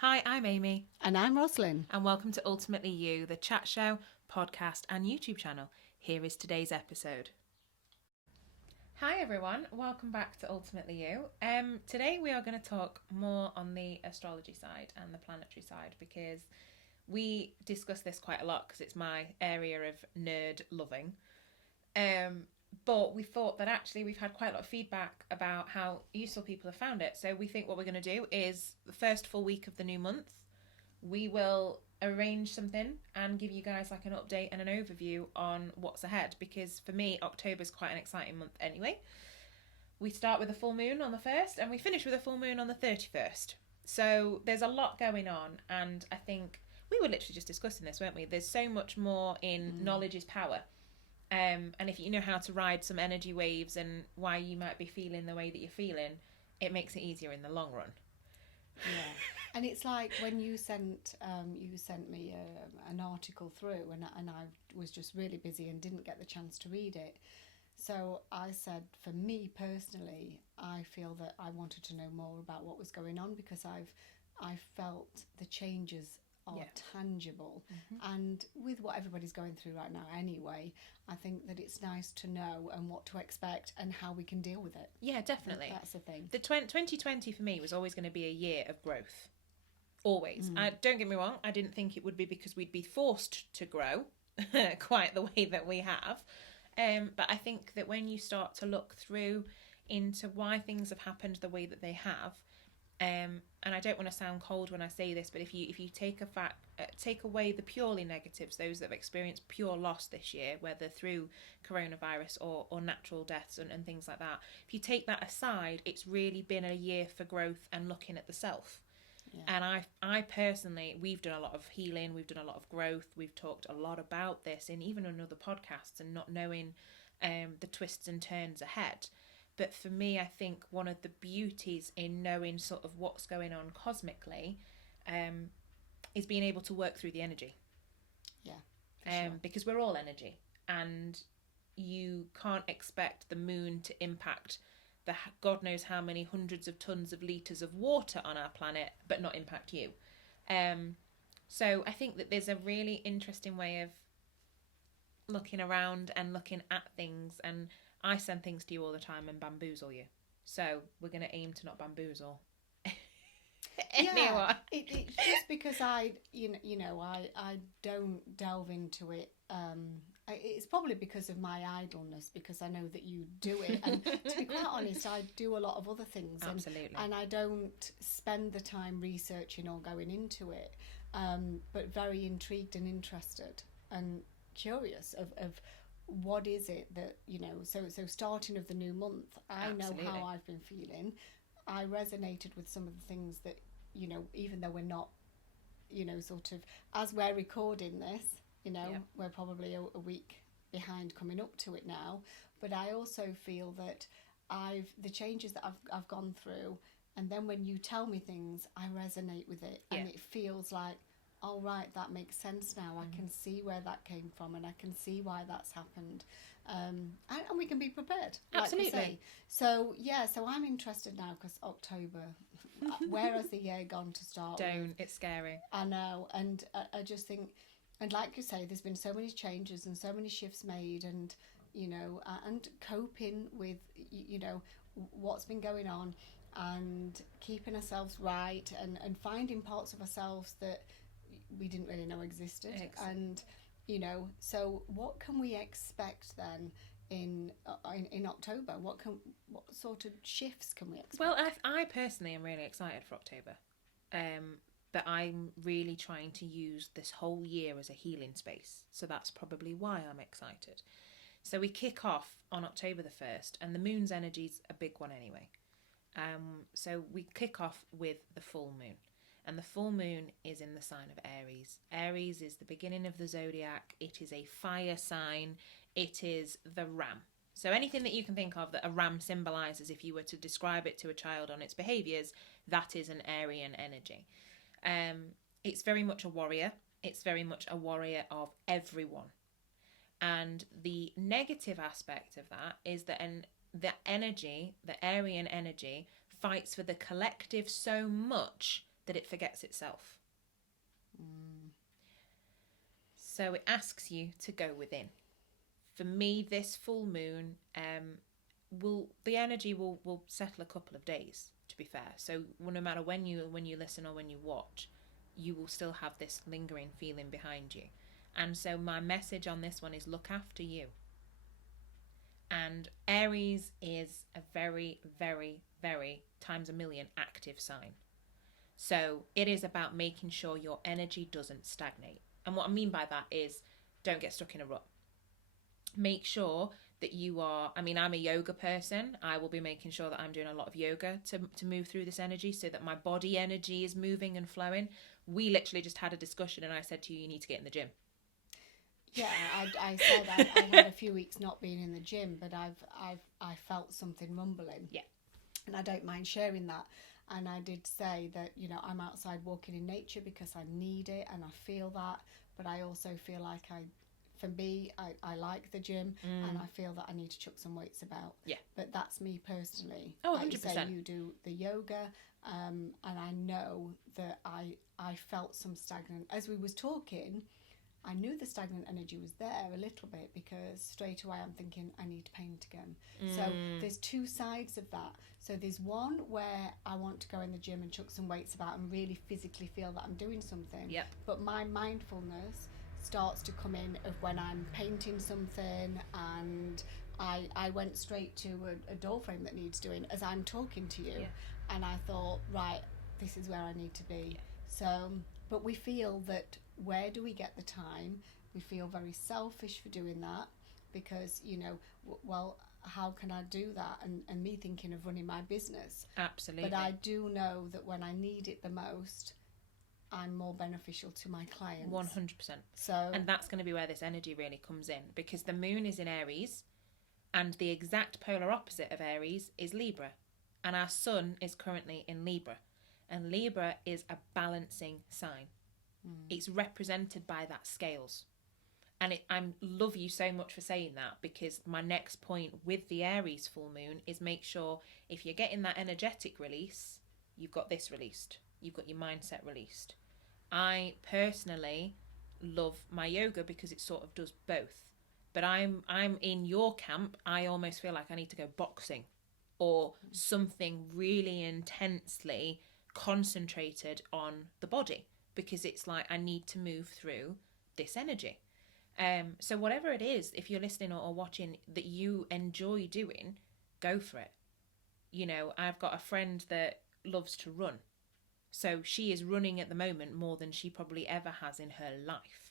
Hi, I'm Amy. And I'm Rosalind. And welcome to Ultimately You, the chat show, podcast, and YouTube channel. Here is today's episode. Hi, everyone. Welcome back to Ultimately You. Today we are going to talk more on the astrology side and the planetary side because we discuss this quite a lot because it's my area of nerd loving. But we thought that actually we've had quite a lot of feedback about how useful people have found it. So we think what we're going to do is the first full week of the new month, we will arrange something and give you guys like an update and an overview on what's ahead. Because for me, October is quite an exciting month anyway. We start with a full moon on the 1st and we finish with a full moon on the 31st. So there's a lot going on, and I think we were literally just discussing this, weren't we? There's so much more in knowledge is power. And if you know how to ride some energy waves and why you might be feeling the way that you're feeling, it makes it easier in the long run. Yeah, and it's like when you sent me an article through, and I was just really busy and didn't get the chance to read it. So I said, for me personally, I feel that I wanted to know more about what was going on because I felt the changes are tangible, and with what everybody's going through right now anyway, I think that it's nice to know and what to expect and how we can deal with it. Yeah, definitely. That's the thing. The 2020 for me was always going to be a year of growth. Always. Don't get me wrong, I didn't think it would be because we'd be forced to grow quite the way that we have. But I think that when you start to look through into why things have happened the way that they have, and I don't want to sound cold when I say this, but if you take away the purely negatives, those that have experienced pure loss this year, whether through coronavirus or natural deaths and things like that, if you take that aside, it's really been a year for growth and looking at the self. Yeah. And I personally, we've done a lot of healing, we've done a lot of growth, we've talked a lot about this in even on other podcasts and not knowing the twists and turns ahead. But for me, I think one of the beauties in knowing sort of what's going on cosmically is being able to work through the energy. Yeah. Sure. Because we're all energy, and you can't expect the moon to impact the God knows how many hundreds of tons of litres of water on our planet, but not impact you. So I think that there's a really interesting way of looking around and looking at things, and I send things to you all the time and bamboozle you. So we're going to aim to not bamboozle. Yeah, it's just because I don't delve into it. It's probably because of my idleness, because I know that you do it. And to be quite honest, I do a lot of other things. Absolutely. And I don't spend the time researching or going into it, but very intrigued and interested and curious of what is it that, so starting of the new month, I Absolutely. know how I've been feeling. I resonated with some of the things that, even though we're not, sort of, as we're recording this, we're probably a week behind coming up to it now. But I also feel that the changes that I've gone through, and then when you tell me things, I resonate with it, and it feels like, oh right, that makes sense now. I can see where that came from, and I can see why that's happened, and we can be prepared. Absolutely. Like we say. So I'm interested now because October. Where has the year gone to start? It's scary. I know, and I just think, and like you say, there's been so many changes and so many shifts made, and and coping with what's been going on, and keeping ourselves right, and finding parts of ourselves that we didn't really know existed. Excellent. And so what can we expect then in October? What sort of shifts can we expect? Well, I personally am really excited for October, but I'm really trying to use this whole year as a healing space, so that's probably why I'm excited. So we kick off on October the 1st, and the moon's energy's a big one anyway. So we kick off with the full moon. And the full moon is in the sign of Aries. Aries is the beginning of the zodiac. It is a fire sign. It is the ram. So anything that you can think of that a ram symbolises, if you were to describe it to a child on its behaviours, that is an Aryan energy. It's very much a warrior. It's very much a warrior of everyone. And the negative aspect of that is that the energy, the Aryan energy, fights for the collective so much that it forgets itself. So it asks you to go within. For me, this full moon, the energy will settle a couple of days, to be fair. So no matter when you listen or when you watch, you will still have this lingering feeling behind you. And so my message on this one is look after you. And Aries is a very, very, very times a million active sign. So it is about making sure your energy doesn't stagnate. And what I mean by that is don't get stuck in a rut. Make sure that you are, I'm a yoga person. I will be making sure that I'm doing a lot of yoga to move through this energy so that my body energy is moving and flowing. We literally just had a discussion and I said to you, you need to get in the gym. Yeah, I said I had a few weeks not being in the gym, but I felt something rumbling. Yeah. And I don't mind sharing that. And I did say that, I'm outside walking in nature because I need it and I feel that. But I also feel like I like the gym and I feel that I need to chuck some weights about. Yeah. But that's me personally. Oh, 100%. Like you say, you do the yoga and I know that I felt some stagnant. As we was talking, I knew the stagnant energy was there a little bit because straight away I'm thinking I need to paint again. So there's two sides of that. So there's one where I want to go in the gym and chuck some weights about and really physically feel that I'm doing something. Yep. But my mindfulness starts to come in of when I'm painting something and I went straight to a door frame that needs doing as I'm talking to you. Yeah. And I thought, right, this is where I need to be. Yeah. So, but we feel that where do we get the time? We feel very selfish for doing that because, well, how can I do that? And me thinking of running my business. Absolutely. But I do know that when I need it the most, I'm more beneficial to my clients. 100%. So, and that's going to be where this energy really comes in because the moon is in Aries and the exact polar opposite of Aries is Libra. And our sun is currently in Libra. And Libra is a balancing sign. It's represented by that scales. And I love you so much for saying that because my next point with the Aries full moon is make sure if you're getting that energetic release, you've got this released. You've got your mindset released. I personally love my yoga because it sort of does both. But I'm in your camp. I almost feel like I need to go boxing or something really intensely concentrated on the body because it's like I need to move through this energy. So whatever it is, if you're listening or watching that you enjoy doing, go for it. I've got a friend that loves to run. So she is running at the moment more than she probably ever has in her life.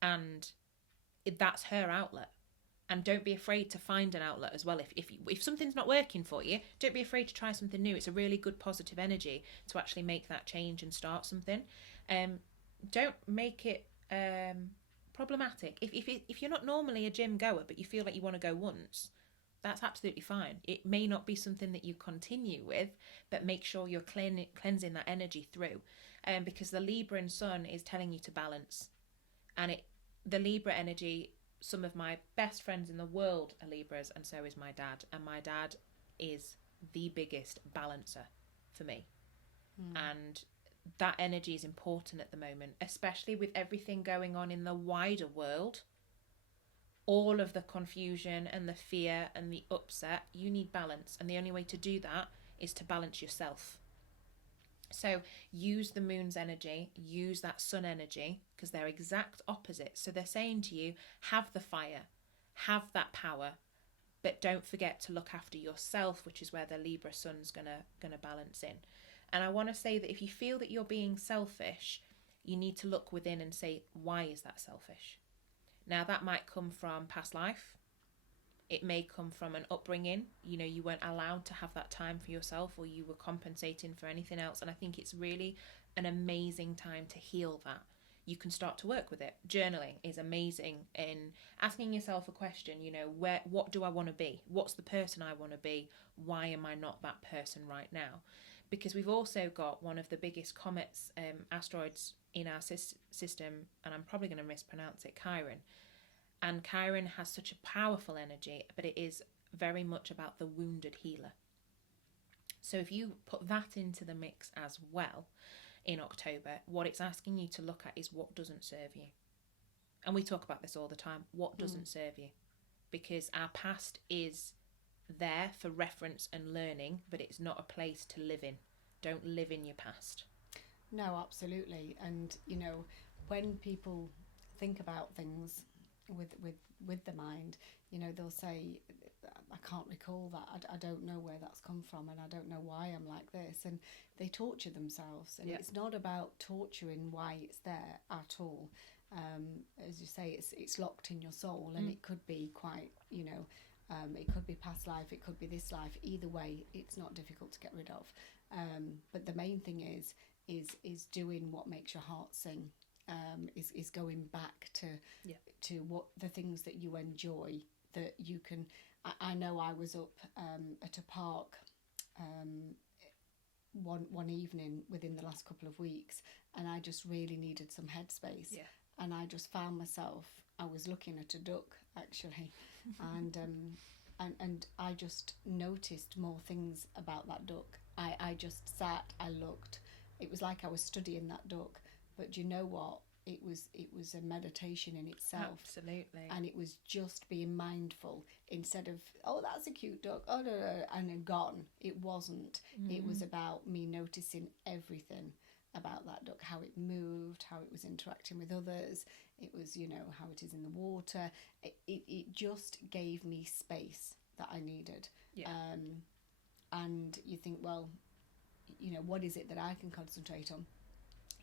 And that's her outlet. And don't be afraid to find an outlet as well. If something's not working for you, don't be afraid to try something new. It's a really good positive energy to actually make that change and start something. Don't make it problematic. If you're not normally a gym goer, but you feel like you want to go once, that's absolutely fine. It may not be something that you continue with, but make sure you're cleansing that energy through. Because the Libra and Sun is telling you to balance. And the Libra energy, some of my best friends in the world are Libras, and so is my dad. And my dad is the biggest balancer for me. And that energy is important at the moment, especially with everything going on in the wider world. All of the confusion and the fear and the upset, you need balance. And the only way to do that is to balance yourself. So use the moon's energy, use that sun energy, because they're exact opposites. So they're saying to you, have the fire, have that power, but don't forget to look after yourself, which is where the Libra sun's gonna balance in. And I want to say that if you feel that you're being selfish, you need to look within and say, why is that selfish? Now that might come from past life. It may come from an upbringing. You weren't allowed to have that time for yourself or you were compensating for anything else. And I think it's really an amazing time to heal that. You can start to work with it. Journaling is amazing in asking yourself a question, what do I want to be? What's the person I want to be? Why am I not that person right now? Because we've also got one of the biggest comets, asteroids in our system, and I'm probably going to mispronounce it, Chiron. And Chiron has such a powerful energy, but it is very much about the wounded healer. So if you put that into the mix as well, in October, what it's asking you to look at is what doesn't serve you. And we talk about this all the time. What doesn't serve you? Because our past is there for reference and learning, but it's not a place to live in. Don't live in your past. No, absolutely. And, you know, when people think about things with the mind, you know, they'll say, I can't recall that. I don't know where that's come from, and I don't know why I'm like this. And they torture themselves. And it's not about torturing why it's there at all. As you say, it's locked in your soul, and it could be quite, you know, it could be past life, it could be this life. Either way, it's not difficult to get rid of. But the main thing is doing what makes your heart sing. Is going back to what the things that you enjoy, that you can. I know I was up at a park one evening within the last couple of weeks, and I just really needed some headspace. Yeah. And I just found myself. I was looking at a duck actually, and I just noticed more things about that duck. I just sat. I looked. It was like I was studying that duck. But do you know what? It was a meditation in itself. Absolutely. And it was just being mindful instead of, oh, that's a cute duck, oh, no, and then gone. It wasn't. It was about me noticing everything about that duck, how it moved, how it was interacting with others. It was, you know, how it is in the water. It just gave me space that I needed. Yeah. And you think, well, you know, what is it that I can concentrate on?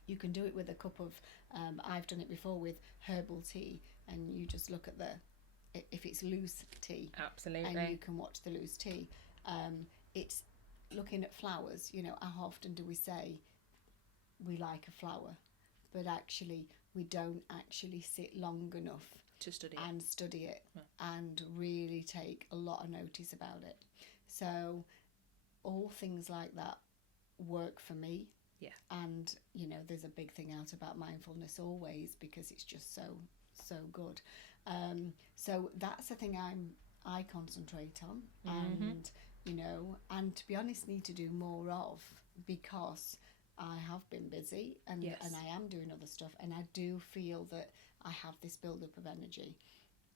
You can do it with a cup of, I've done it before with herbal tea, and you just look at if it's loose tea. Absolutely. And you can watch the loose tea. It's looking at flowers, you know, how often do we say we like a flower, but actually we don't actually sit long enough to study it and really take a lot of notice about it. So all things like that work for me. Yeah. And, you know, there's a big thing out about mindfulness always, because it's just so good. So that's the thing I concentrate on, and, you know, and to be honest, need to do more of, because I have been busy and I am doing other stuff, and I do feel that I have this build-up of energy.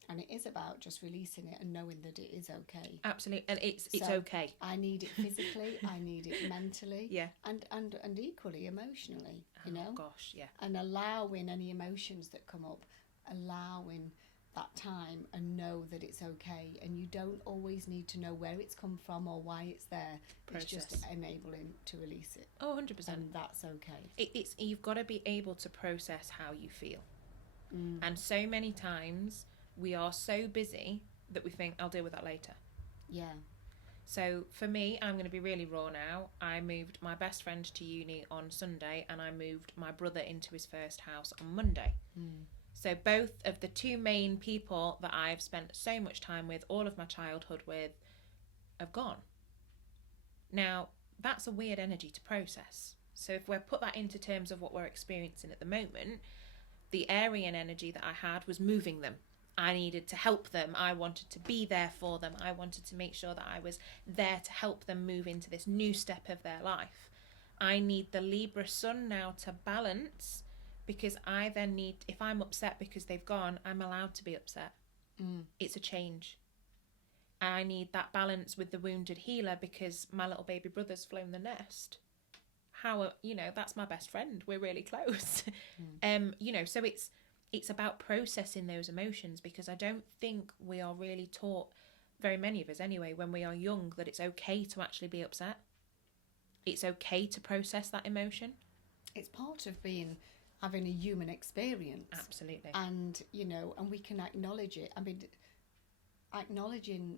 And it is about just releasing it and knowing that it is okay. Absolutely. And it's okay. I need it physically, I need it mentally, and equally emotionally, you know? Oh, gosh, yeah. And allowing any emotions that come up, allowing that time, and know that it's okay. And you don't always need to know where it's come from or why it's there. Process. It's just enabling to release it. Oh, 100%. And that's okay. It's you've got to be able to process how you feel. And so many times we are so busy that we think, I'll deal with that later. Yeah. So for me, I'm going to be really raw now. I moved my best friend to uni on Sunday, and I moved my brother into his first house on Monday. So both of the two main people that I've spent so much time with, all of my childhood with, have gone. Now, that's a weird energy to process. So if we put that into terms of what we're experiencing at the moment, the Aryan energy that I had was moving them. I needed to help them. I wanted to be there for them. I wanted to make sure that I was there to help them move into this new step of their life. I need the Libra sun now to balance, because I then need, if I'm upset because they've gone, I'm allowed to be upset. It's a change. I need that balance with the wounded healer, because my little baby brother's flown the nest. How, you know, that's my best friend. We're really close. You know, so it's about processing those emotions, because I don't think we are really taught, very many of us anyway, when we are young, that it's okay to actually be upset. It's okay to process that emotion. It's part of having a human experience. Absolutely. And, you know, and we can acknowledge it. I mean, acknowledging,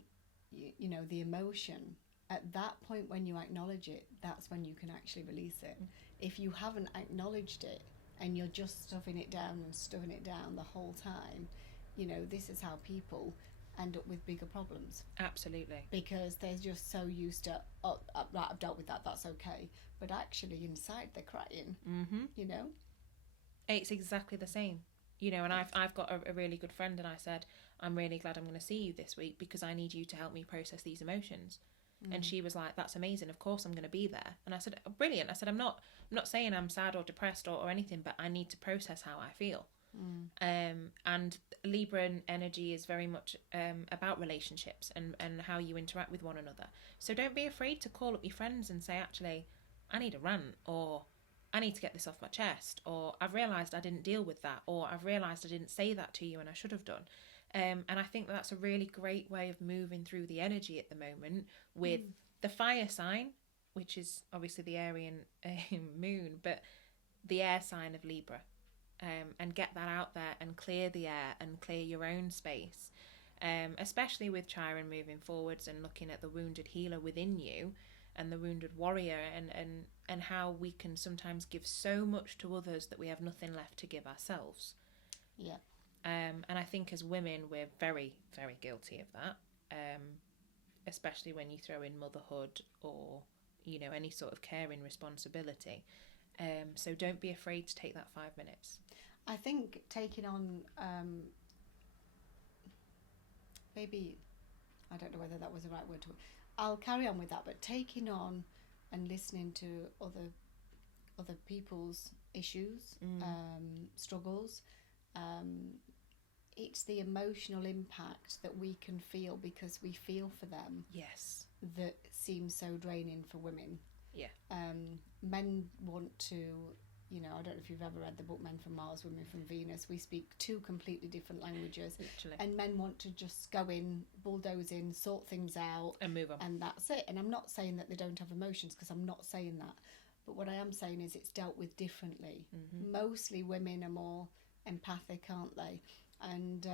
you know, the emotion, at that point when you acknowledge it, that's when you can actually release it. If you haven't acknowledged it, and you're just stuffing it down the whole time, you know, this is how people end up with bigger problems. Absolutely. Because they're just so used to, oh, right, I've dealt with that, that's okay. But actually inside they're crying, you know? It's exactly the same. You know, and I've got a really good friend, and I said, I'm really glad I'm going to see you this week, because I need you to help me process these emotions. And she was like, that's amazing. Of course I'm going to be there. And I said, oh, brilliant. I said, I'm not saying I'm sad or depressed or anything, but I need to process how I feel. And Libra energy is very much about relationships and how you interact with one another. So don't be afraid to call up your friends and say, actually, I need a rant, or I need to get this off my chest, or I've realised I didn't deal with that, or I've realised I didn't say that to you and I should have done. And I think that's a really great way of moving through the energy at the moment with the fire sign, which is obviously the Aryan moon, but the air sign of Libra. And get that out there and clear the air and clear your own space, especially with Chiron moving forwards and looking at the wounded healer within you and the wounded warrior, and how we can sometimes give so much to others that we have nothing left to give ourselves. Yeah. And I think as women we're very, very guilty of that, especially when you throw in motherhood or, you know, any sort of caring responsibility. So don't be afraid to take that 5 minutes. I think taking on, maybe, I don't know whether that was the right word to, I'll carry on with that, but taking on and listening to other people's issues, struggles, it's the emotional impact that we can feel because we feel for them. Yes. That seems so draining for women. Yeah. Men want to, you know, I don't know if you've ever read the book Men from Mars, Women from Venus. We speak two completely different languages. Literally. And men want to just go in, bulldoze in, sort things out. And move on. And that's it. And I'm not saying that they don't have emotions, because I'm not saying that. But what I am saying is it's dealt with differently. Mostly women are more empathic, aren't they? And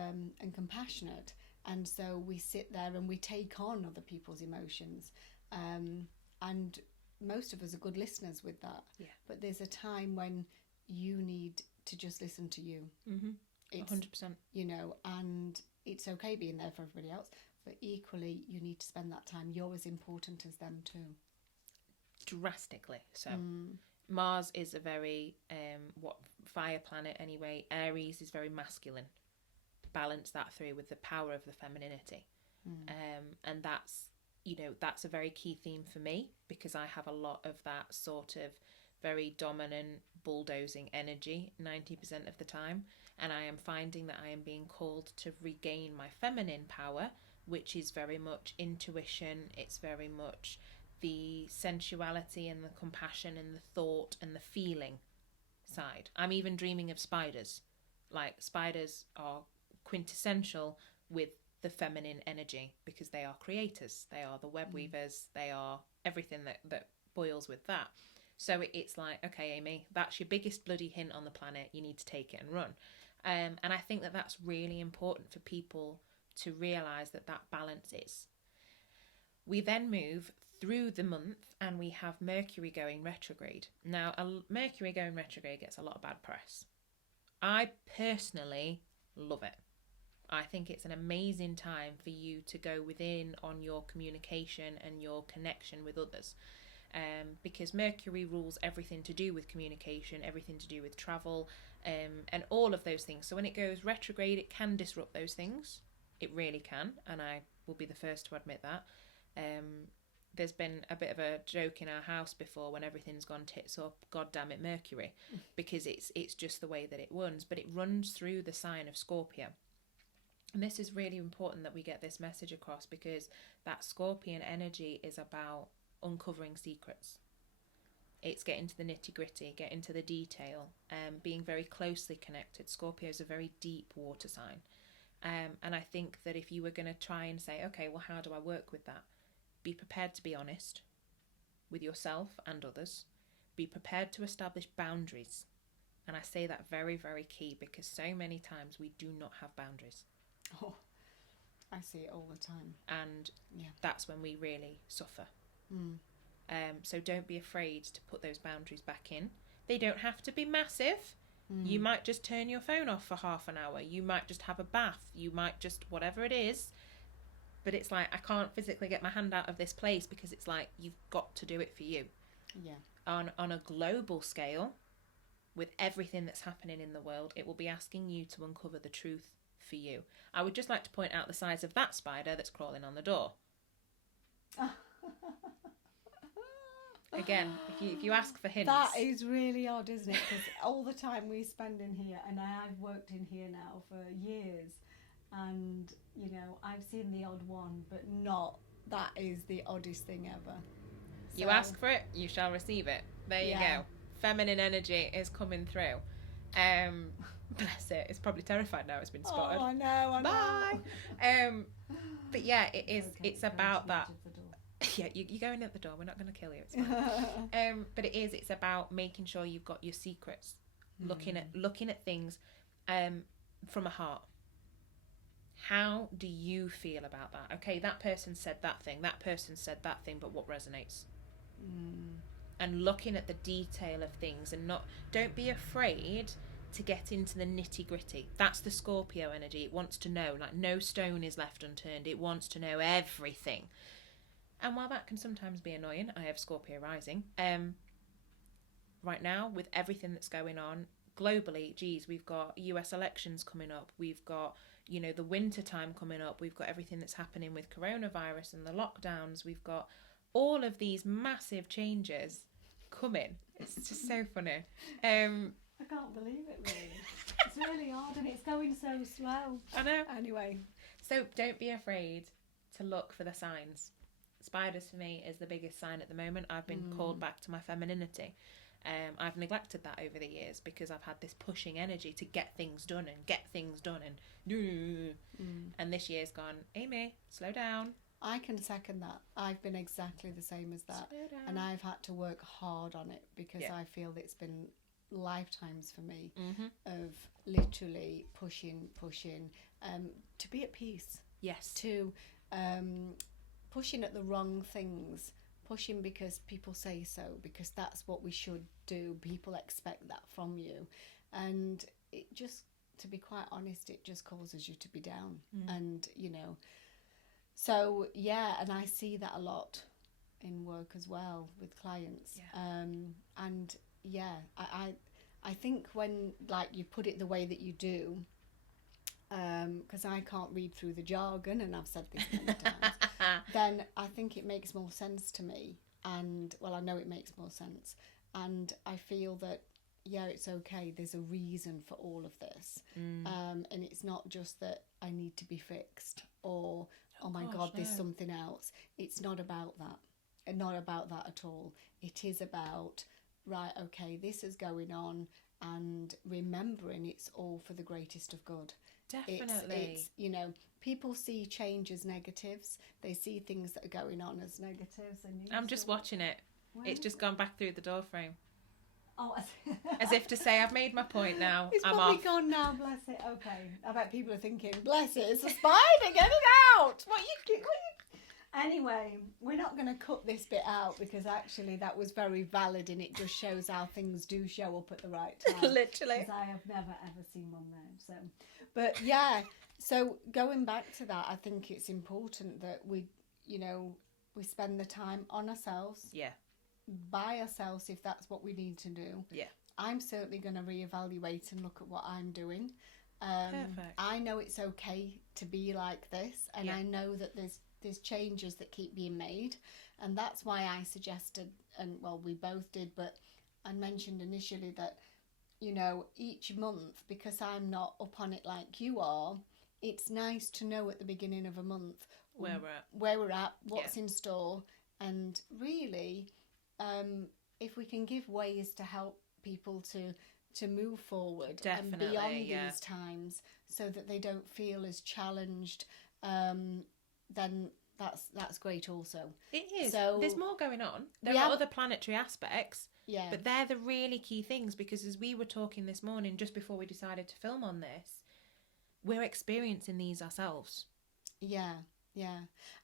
compassionate. And so we sit there and we take on other people's emotions. And most of us are good listeners with that. Yeah. But there's a time when you need to just listen to you. 100%. You know, and it's okay being there for everybody else, but equally you need to spend that time. You're as important as them too. Drastically so. Mars is a very fire planet anyway. Aries is very masculine. Balance that through with the power of the femininity. And that's, you know, that's a very key theme for me, because I have a lot of that sort of very dominant bulldozing energy 90% of the time, and I am finding that I am being called to regain my feminine power, which is very much intuition. It's very much the sensuality and the compassion and the thought and the feeling side. I'm even dreaming of spiders. Like, spiders are quintessential with the feminine energy, because they are creators, they are the web weavers, they are everything that boils with that. So it's like, okay, Amy, that's your biggest bloody hint on the planet, you need to take it and run. And I think that that's really important for people to realise that balance is. We then move through the month and we have Mercury going retrograde. Now, Mercury going retrograde gets a lot of bad press. I personally love it. I think it's an amazing time for you to go within on your communication and your connection with others, because Mercury rules everything to do with communication, everything to do with travel, and all of those things. So when it goes retrograde, it can disrupt those things. It really can, and I will be the first to admit that. There's been a bit of a joke in our house before when everything's gone tits up, God damn it, Mercury, because it's just the way that it runs, but it runs through the sign of Scorpio. And this is really important that we get this message across, because that Scorpion energy is about uncovering secrets. It's getting to the nitty-gritty, getting to the detail, being very closely connected. Scorpio is a very deep water sign. And I think that if you were going to try and say, okay, well, how do I work with that? Be prepared to be honest with yourself and others. Be prepared to establish boundaries. And I say that very, very key, because so many times we do not have boundaries. Oh, I see it all the time. And that's when we really suffer. So don't be afraid to put those boundaries back in. They don't have to be massive. You might just turn your phone off for half an hour. You might just have a bath. You might just, whatever it is. But it's like, I can't physically get my hand out of this place, because it's like, you've got to do it for you. Yeah. On a global scale, with everything that's happening in the world, it will be asking you to uncover the truth for you. I would just like to point out the size of that spider that's crawling on the door. Again, if you ask for hints. That is really odd, isn't it? Because all the time we spend in here, and I've worked in here now for years, and, you know, I've seen the odd one, but not, that is the oddest thing ever. You ask for it, you shall receive it. There you go. Feminine energy is coming through. Bless it. It's probably terrified now it's been spotted. Oh, I know. Bye. But yeah, it is. Okay, it's about that. Yeah, you're going at the door. We're not going to kill you. It's fine. But it's about making sure you've got your secrets. Looking at things from a heart. How do you feel about that? Okay, that person said that thing. That person said that thing. But what resonates? And looking at the detail of things, and don't be afraid to get into the nitty gritty. That's the Scorpio energy. It wants to know. Like, no stone is left unturned. It wants to know everything. And while that can sometimes be annoying, I have Scorpio rising. Right now, with everything that's going on globally, we've got US elections coming up. We've got, you know, the winter time coming up. We've got everything that's happening with coronavirus and the lockdowns. We've got all of these massive changes coming. It's just so funny. I can't believe it, really. It's really odd, and it's going so slow. I know. Anyway. So don't be afraid to look for the signs. Spiders for me is the biggest sign at the moment. I've been called back to my femininity. I've neglected that over the years because I've had this pushing energy to get things done and this year's gone, Amy, slow down. I can second that. I've been exactly the same as that. And I've had to work hard on it because I feel that it's been lifetimes for me of literally pushing to be at peace. Yes. To pushing at the wrong things, pushing because people say so, because that's what we should do. People expect that from you. And it just, to be quite honest, it just causes you to be down. And, you know, so yeah, and I see that a lot in work as well with clients. And yeah, I think when, like, you put it the way that you do, because I can't read through the jargon, and I've said this many times, then I think it makes more sense to me. And, well, I know it makes more sense. And I feel that, yeah, it's okay. There's a reason for all of this. And it's not just that I need to be fixed or, oh my God, there's something else. It's not about that. And not about that at all. It is about, right, okay, this is going on, and remembering it's all for the greatest of good. Definitely. It's you know, people see change as negatives. They see things that are going on as negatives. And I'm just watching it. It's just gone back through the door frame. Oh, as if to say, I've made my point now. It's I'm probably off. gone now, bless it. Okay. I bet people are thinking, bless it, it's a spider, get it out. What you Anyway, we're not going to cut this bit out because actually that was very valid, and it just shows how things do show up at the right time. Literally. Because I have never ever seen one there. So, but yeah, so going back to that, I think it's important that we, you know, we spend the time on ourselves. Yeah. By ourselves if that's what we need to do. Yeah. I'm certainly going to reevaluate and look at what I'm doing. Perfect. I know it's okay to be like this, and I know that there's changes that keep being made, and that's why I suggested, and well, we both did, but I mentioned initially that, you know, each month, because I'm not up on it like you are, it's nice to know at the beginning of a month where we're at, what's in store, and really, if we can give ways to help people to move forward and beyond these times, so that they don't feel as challenged, then that's great also. It is. So there's more going on. There are other planetary aspects, but they're the really key things, because as we were talking this morning, just before we decided to film on this, we're experiencing these ourselves. Yeah.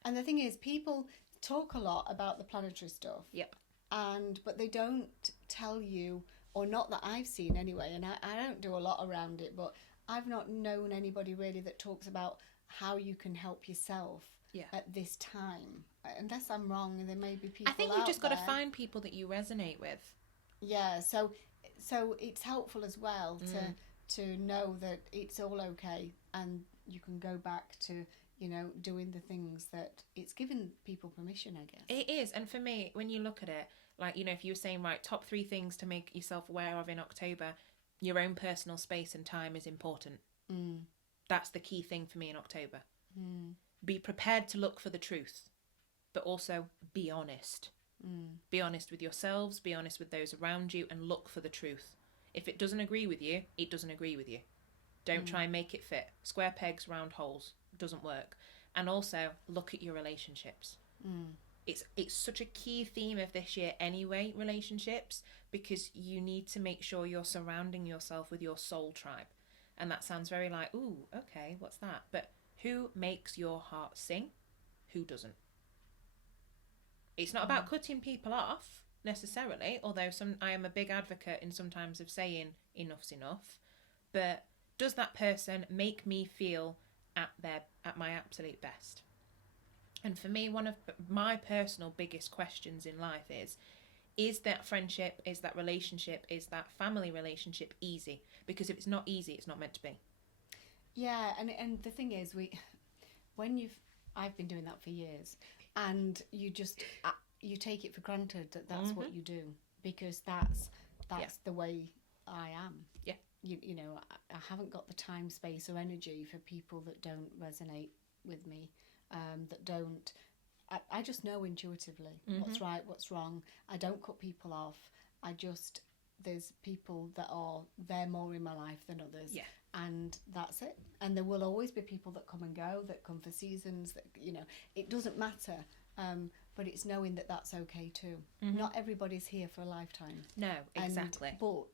And the thing is, people talk a lot about the planetary stuff. Yep. But they don't tell you, or not that I've seen anyway, and I don't do a lot around it, but I've not known anybody really that talks about how you can help yourself at this time. Unless I'm wrong, and there may be people I think you've just got to find people that you resonate with. Yeah, so it's helpful as well to know that it's all okay, and you can go back to doing the things that it's given people permission, I guess. It is. And for me, when you look at it, like, if you were saying, right, top 3 things to make yourself aware of in October, your own personal space and time is important. That's the key thing for me in October. Be prepared to look for the truth, but also be honest. Be honest with yourselves, be honest with those around you, and look for the truth. If it doesn't agree with you, it doesn't agree with you. Don't try and make it fit. Square pegs, round holes. Doesn't work. And also, look at your relationships. It's such a key theme of this year anyway, relationships, because you need to make sure you're surrounding yourself with your soul tribe. And that sounds very like, ooh, okay, what's that? But who makes your heart sing? Who doesn't? It's not about cutting people off necessarily, although I am a big advocate in sometimes of saying enough's enough. But does that person make me feel at my absolute best? And for me, one of my personal biggest questions in life is that friendship, is that relationship, is that family relationship easy? Because if it's not easy, it's not meant to be. Yeah, and the thing is, I've been doing that for years, and you take it for granted that that's what you do, because that's the way I am. Yeah. I haven't got the time, space, or energy for people that don't resonate with me, that don't. I just know intuitively what's right, what's wrong. I don't cut people off. There's people that they're more in my life than others. Yeah. And that's it. And there will always be people that come and go, that come for seasons, that, it doesn't matter. But it's knowing that that's okay too. Not everybody's here for a lifetime. No, exactly. But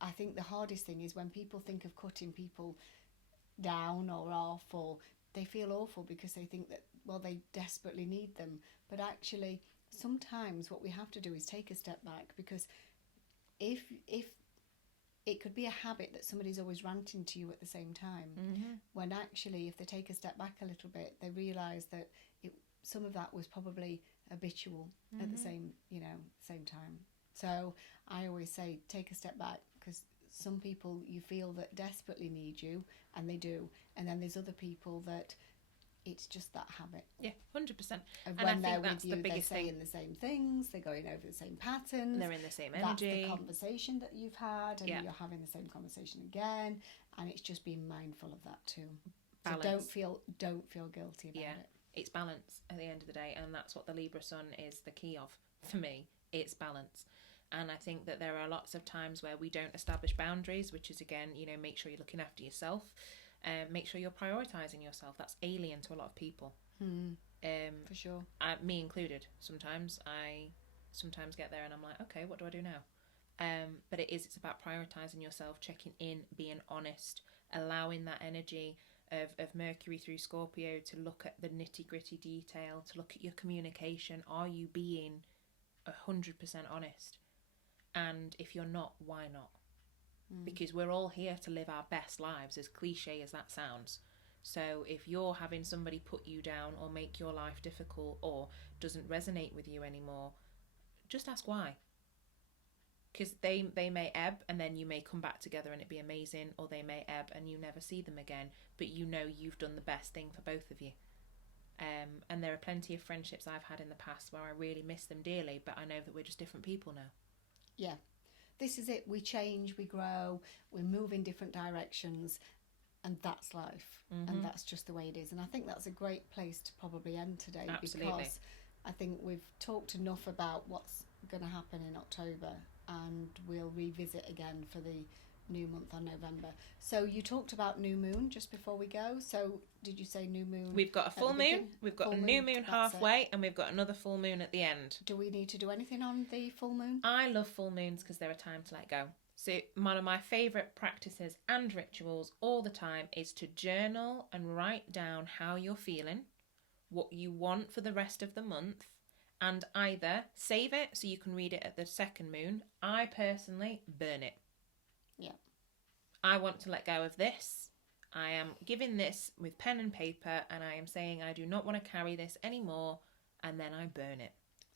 I think the hardest thing is when people think of cutting people down or off, or they feel awful because they think that, well, they desperately need them. But actually, sometimes what we have to do is take a step back, because if it could be a habit that somebody's always ranting to you at the same time, when actually if they take a step back a little bit, they realise that some of that was probably habitual at the same time. So I always say, take a step back, because some people you feel that desperately need you, and they do, and then there's other people that it's just that habit. Yeah, 100%. And when they're with you, they're saying the same things, they're going over the same patterns, they're in the same energy. That's the conversation that you've had, and you're having the same conversation again, and it's just being mindful of that too. Balance. So don't feel guilty about it. It's balance at the end of the day, and that's what the Libra Sun is the key of for me. It's balance. And I think that there are lots of times where we don't establish boundaries, which is, again, make sure you're looking after yourself. Make sure you're prioritising yourself. That's alien to a lot of people. For sure. Me included. Sometimes I get there and I'm like, okay, what do I do now? But it's about prioritising yourself, checking in, being honest, allowing that energy of Mercury through Scorpio to look at the nitty-gritty detail, to look at your communication. Are you being 100% honest? And if you're not, why not? Because we're all here to live our best lives, as cliche as that sounds. So if you're having somebody put you down or make your life difficult or doesn't resonate with you anymore, just ask why. Because they may ebb and then you may come back together and it'd be amazing, or they may ebb and you never see them again, but you've done the best thing for both of you. And there are plenty of friendships I've had in the past where I really miss them dearly, but I know that we're just different people now. Yeah. This is it. We change, we grow, we move in different directions, and that's life. And that's just the way it is. And I think that's a great place to probably end today. Absolutely. Because I think we've talked enough about what's going to happen in October, and we'll revisit again for the new month on November. So you talked about new moon just before we go. So did you say new moon? We've got a full moon, we've got a new moon halfway, and we've got another full moon at the end. Do we need to do anything on the full moon? I love full moons because they're a time to let go. So one of my favourite practices and rituals all the time is to journal and write down how you're feeling, what you want for the rest of the month, and either save it so you can read it at the second moon. I personally burn it. Yeah. I want to let go of this. I am giving this with pen and paper, and I am saying I do not want to carry this anymore, and then I burn it.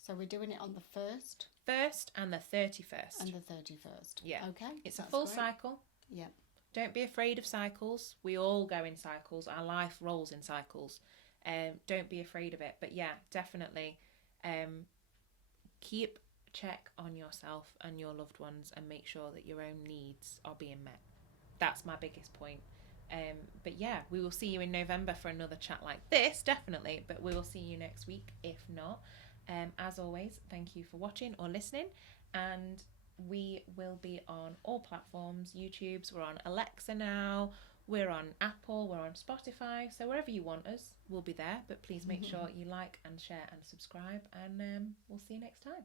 So we're doing it on the 1st? 1st and the 31st. And the 31st. Yeah. Okay. It's a full cycle. Yeah. Don't be afraid of cycles. We all go in cycles. Our life rolls in cycles. Don't be afraid of it. But yeah, definitely keep check on yourself and your loved ones and make sure that your own needs are being met. That's my biggest point. But yeah, we will see you in November for another chat like this, definitely. But we will see you next week, if not. As always, thank you for watching or listening. And we will be on all platforms. YouTube's, we're on Alexa now. We're on Apple, we're on Spotify. So wherever you want us, we'll be there. But please make sure you like and share and subscribe. And we'll see you next time.